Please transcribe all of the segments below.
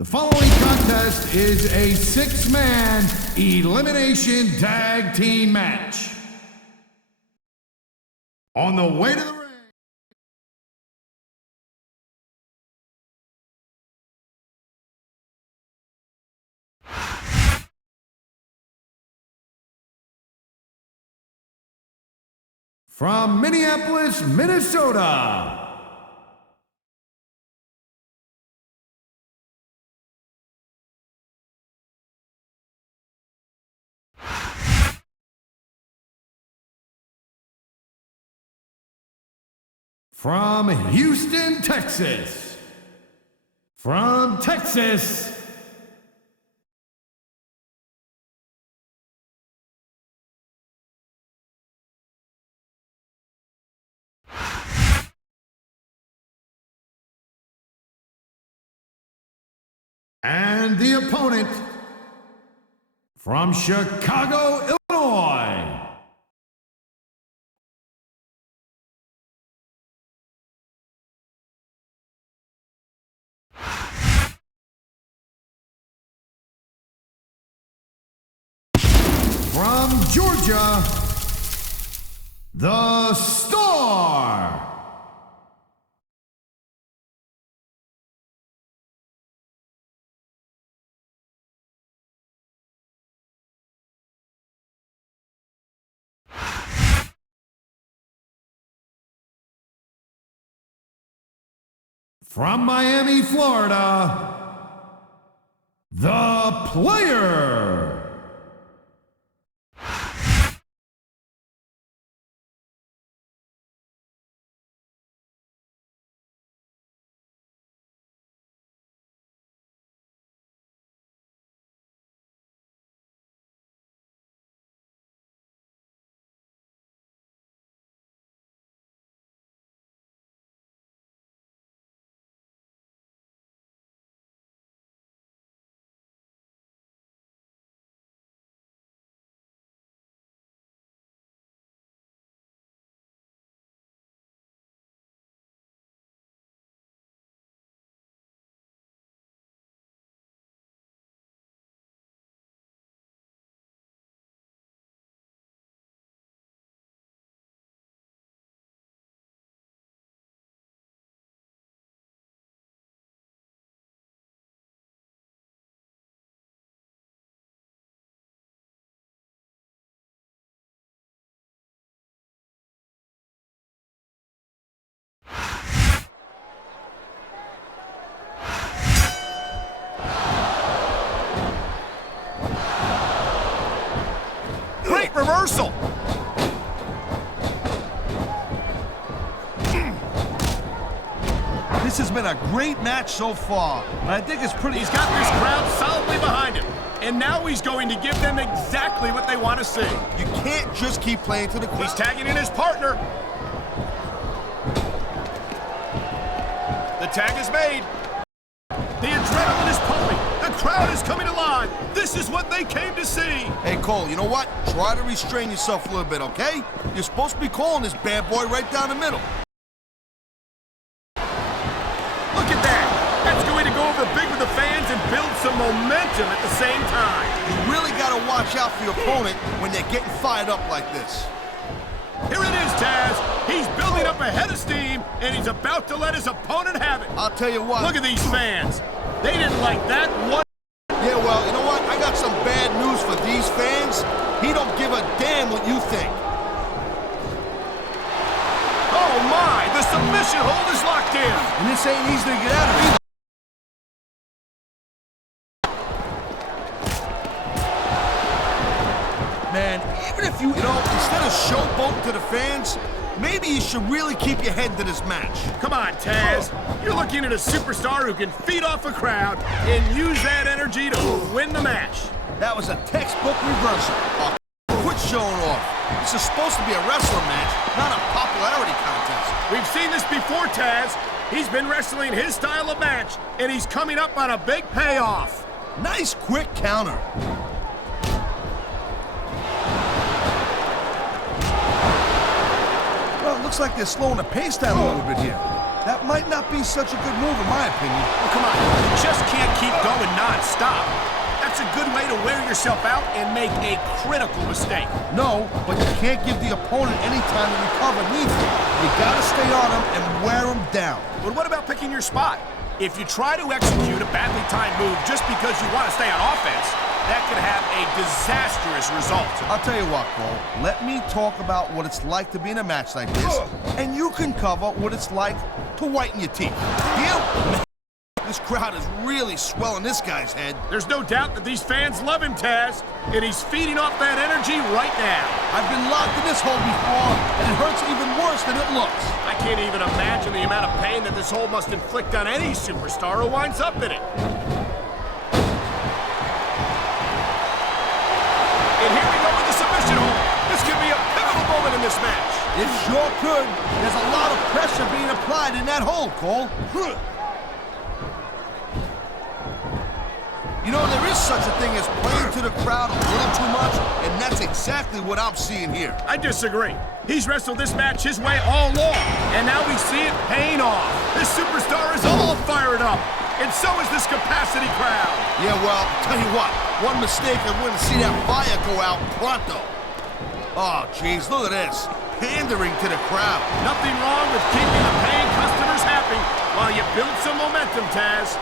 The following contest is a six-man elimination tag team match. On the way to the ring, from Minneapolis, Minnesota, from Houston, Texas, from Texas, and the opponent from Chicago, Illinois, from Georgia, the Star. From Miami, Florida, the Player. Reversal. This has been a great match so far. I think it's pretty... He's got this crowd solidly behind him. And now he's going to give them exactly what they want to see. You can't just keep playing to the crowd. He's tagging in his partner. The tag is made. The adrenaline is pumping. The crowd is coming alive. This is what they came to see. Hey, Cole, you know what? Try to restrain yourself a little bit, okay? You're supposed to be calling this bad boy right down the middle. Look at that. That's going to go over big with the fans and build some momentum at the same time. You really got to watch out for your opponent when they're getting fired up like this. Here it is, Taz. He's building up a head of steam, and he's about to let his opponent have it. I'll tell you what. Look at these fans. They didn't like that one. Yeah, well, you know what? I got some bad news for these fans. He don't give a damn what you think. Oh, my. The submission hold is locked in. And this ain't easy to get out of either. Man, even if you know, instead of showboating to the fans, maybe you should really keep your head to this match. Come on, Taz. You're looking at a superstar who can feed off a crowd and use that energy to win the match. That was a textbook reversal. Quit showing off. This is supposed to be a wrestling match, not a popularity contest. We've seen this before, Taz. He's been wrestling his style of match, and he's coming up on a big payoff. Nice quick counter. Well, it looks like they're slowing the pace down a little bit here. That might not be such a good move in my opinion. Well, come on, you just can't keep going non-stop. That's a good way to wear yourself out and make a critical mistake. No, but you can't give the opponent any time to recover neither. You gotta stay on him and wear him down. But what about picking your spot? If you try to execute a badly timed move just because you want to stay on offense, that could have a disastrous result. I'll tell you what, Cole. Let me talk about what it's like to be in a match like this, and you can cover what it's like to whiten your teeth. Deal? This crowd is really swelling this guy's head. There's no doubt that these fans love him, Taz, and he's feeding off that energy right now. I've been locked in this hole before, and it hurts even worse than it looks. I can't even imagine the amount of pain that this hole must inflict on any superstar who winds up in it. And here we go with the submission hold. This could be a pivotal moment in this match. It sure could. There's a lot of pressure being applied in that hole, Cole. You know, there is such a thing as playing to the crowd a little too much, and that's exactly what I'm seeing here. I disagree. He's wrestled this match his way all along, and now we see it paying off. This superstar is all fired up, and so is this capacity crowd. Yeah, well, tell you what, one mistake and we're going to see that fire go out pronto. Oh, jeez, look at this. Pandering to the crowd. Nothing wrong with keeping the paying customers happy while you build some momentum, Taz.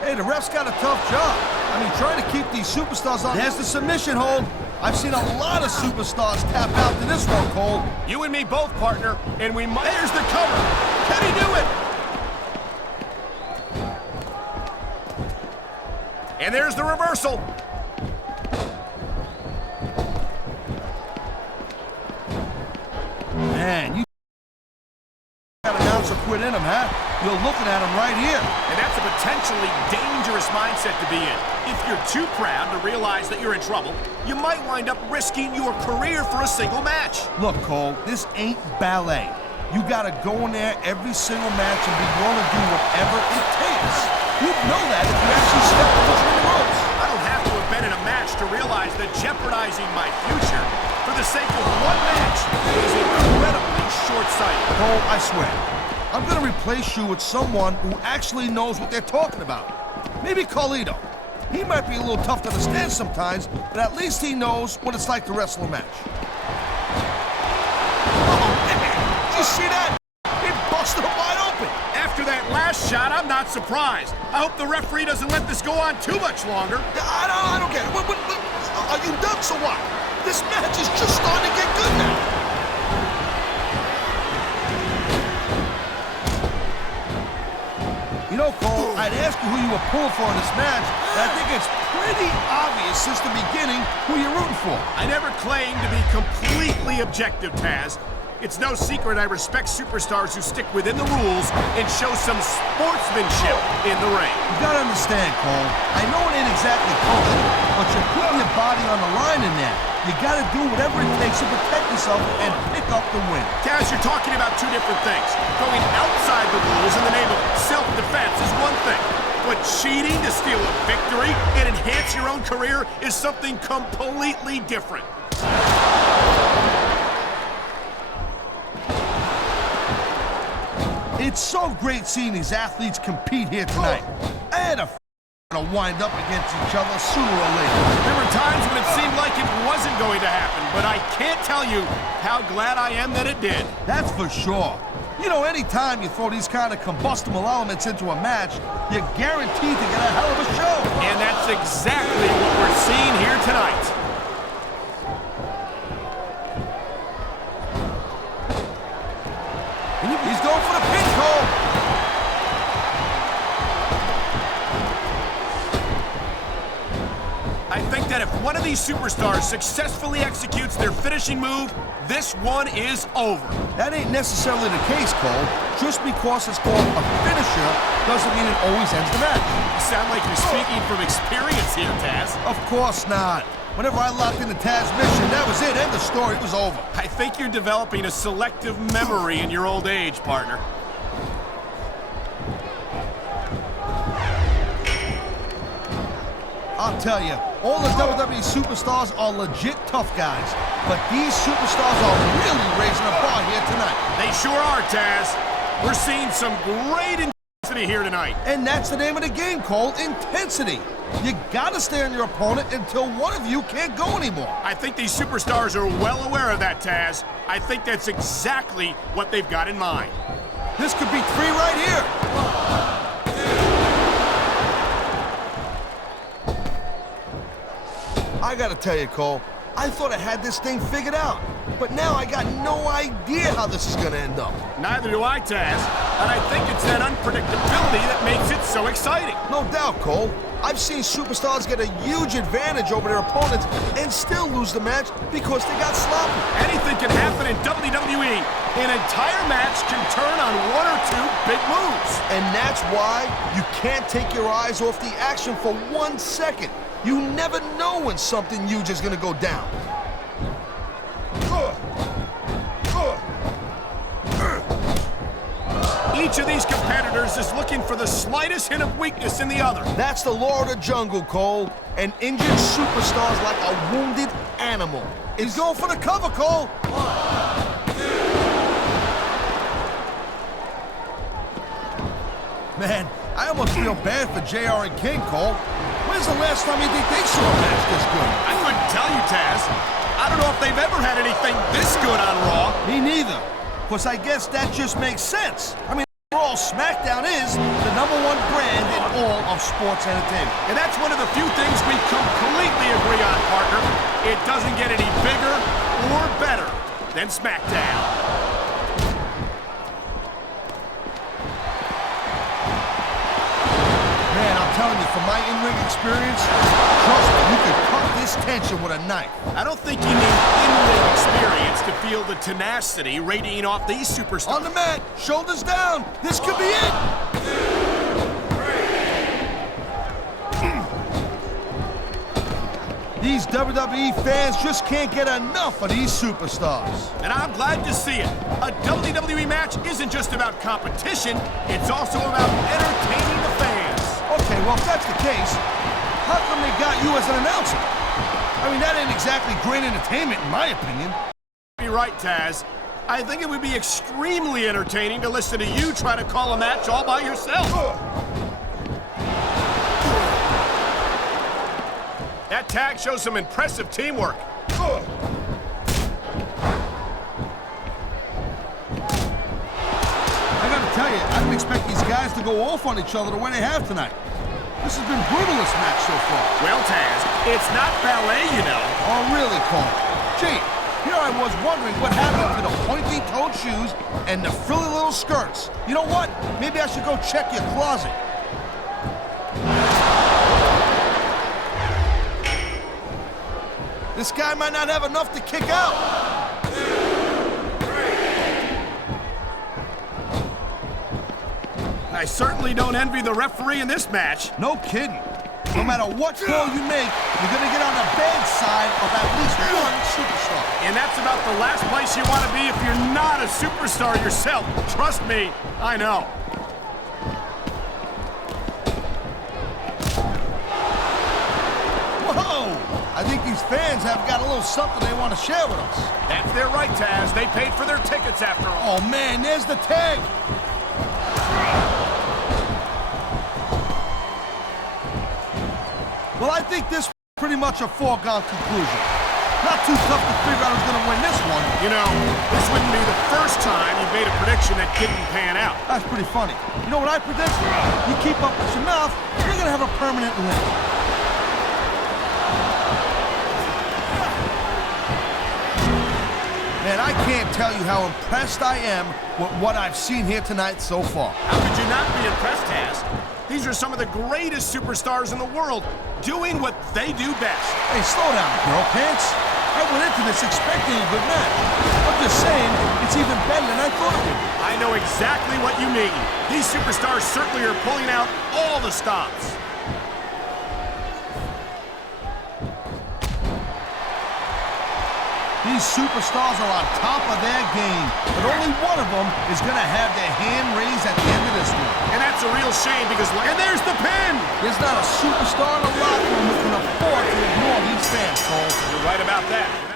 Hey, the ref's got a tough job. I mean, trying to keep these superstars on. There's the submission hold. I've seen a lot of superstars tap out to this one, Cole. You and me both, partner, and we might. There's the cover. Can he do it? And there's the reversal. Man, you got an ounce of quit in him, huh? You're looking at him right here. And that's a potentially dangerous mindset to be in. If you're too proud to realize that you're in trouble, you might wind up risking your career for a single match. Look, Cole, this ain't ballet. You gotta go in there every single match and be willing to do whatever it takes. You'd know that if you actually step between the ropes. I don't have to have been in a match to realize that jeopardizing my future for the sake of one match is incredibly short-sighted. Cole, I swear, I'm gonna replace you with someone who actually knows what they're talking about. Maybe Carlito. He might be a little tough to understand sometimes, but at least he knows what it's like to wrestle a match. Oh, man, did you see that? He busted him wide open. After that last shot, I'm not surprised. I hope the referee doesn't let this go on too much longer. I don't get it. Are you nuts or what? This match is just starting to get good now. You know, Cole, I'd ask you who you were pulling for in this match, but I think it's pretty obvious since the beginning who you're rooting for. I never claimed to be completely objective, Taz. It's no secret I respect superstars who stick within the rules and show some sportsmanship in the ring. You gotta understand, Cole. I know it ain't exactly kosher, but you're putting your body on the line in there. You gotta do whatever it takes to protect yourself and pick up the win. Taz, you're talking about two different things. Going outside the rules in the name of self-defense is one thing, but cheating to steal a victory and enhance your own career is something completely different. It's so great seeing these athletes compete here tonight. I had a to wind up against each other sooner or later. There were times when it seemed like it wasn't going to happen, but I can't tell you how glad I am that it did. That's for sure. You know, anytime you throw these kind of combustible elements into a match, you're guaranteed to get a hell of a show. And that's exactly what we're seeing here tonight. He's going for the pin, Cole. I think that if one of these superstars successfully executes their finishing move, this one is over. That ain't necessarily the case, Cole. Just because it's called a finisher doesn't mean it always ends the match. You sound like you're speaking from experience here, Taz. Of course not. Whenever I locked in the Taz mission, that was it. End of story. It was over. I think you're developing a selective memory in your old age, partner. I'll tell you, all the WWE superstars are legit tough guys, but these superstars are really raising the bar here tonight. They sure are, Taz. We're seeing some great intensity here tonight. And that's the name of the game, Cole, intensity. You gotta stay on your opponent until one of you can't go anymore. I think these superstars are well aware of that, Taz. I think that's exactly what they've got in mind. This could be 3 right here. I gotta tell you, Cole, I thought I had this thing figured out, but now I got no idea how this is gonna end up. Neither do I, Taz, and I think it's that unpredictability that makes it so exciting. No doubt, Cole. I've seen superstars get a huge advantage over their opponents and still lose the match because they got sloppy. Anything can happen in WWE. An entire match can turn on 1 or 2 big moves. And that's why you can't take your eyes off the action for 1 second. You never know when something huge is gonna go down. Each of these competitors is looking for the slightest hint of weakness in the other. That's the law of the jungle, Cole. An injured superstar's like a wounded animal. He's going for the cover, Cole. 1, 2. Man, I almost feel bad for JR and King, Cole. When's the last time you think they saw a match this good? I couldn't tell you, Taz. I don't know if they've ever had anything this good on Raw. Me neither. Because I guess that just makes sense. I mean, after all, SmackDown is the #1 brand in all of sports entertainment. And that's one of the few things we completely agree on, partner. It doesn't get any bigger or better than SmackDown. Man, I'm telling you, from my in-ring experience, trust me, you could cut this tension with a knife. I don't think you need in-ring experience to feel the tenacity radiating off these superstars. On the mat, shoulders down. This could be it. 2, 3. These WWE fans just can't get enough of these superstars. And I'm glad to see it. A WWE match isn't just about competition, it's also about entertaining the fans. Okay, well, if that's the case, how come they got you as an announcer? I mean, that ain't exactly great entertainment, in my opinion. You're right, Taz. I think it would be extremely entertaining to listen to you try to call a match all by yourself. That tag shows some impressive teamwork. I gotta tell you, I didn't expect these guys to go off on each other the way they have tonight. This has been brutal, this match so far. Well, Taz, it's not ballet, you know. Oh, really, Cole? Gee, here I was wondering what happened to the pointy-toed shoes and the frilly little skirts. You know what? Maybe I should go check your closet. This guy might not have enough to kick out. 2, 3. I certainly don't envy the referee in this match. No kidding. No matter what call you make, you're gonna get on the bad side of at least one superstar. And that's about the last place you want to be if you're not a superstar yourself. Trust me, I know. Whoa! I think these fans have got a little something they want to share with us. That's their right, Taz. They paid for their tickets after all. Oh man, there's the tag. Well, I think this is pretty much a foregone conclusion. Not too tough to figure out who's going to win this one. You know, this wouldn't be the first time you made a prediction that didn't pan out. That's pretty funny. You know what I predict? You keep up with your mouth, you're going to have a permanent limp. Man, I can't tell you how impressed I am with what I've seen here tonight so far. How could you not be impressed, Taz? These are some of the greatest superstars in the world doing what they do best. Hey, slow down, girl pants. I went into this expecting a good match. I'm just saying, it's even better than I thought it would be. I know exactly what you mean. These superstars certainly are pulling out all the stops. These superstars are on top of their game, but only one of them is going to have their hand raised at the end of this one. And that's a real shame because, and there's the pin! There's not a superstar in the locker room who can afford to ignore these fans, Cole. You're right about that.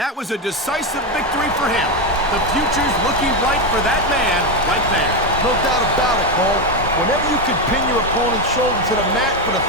That was a decisive victory for him. The future's looking bright for that man right there. No doubt about it, Cole. Whenever you can pin your opponent's shoulder to the mat for the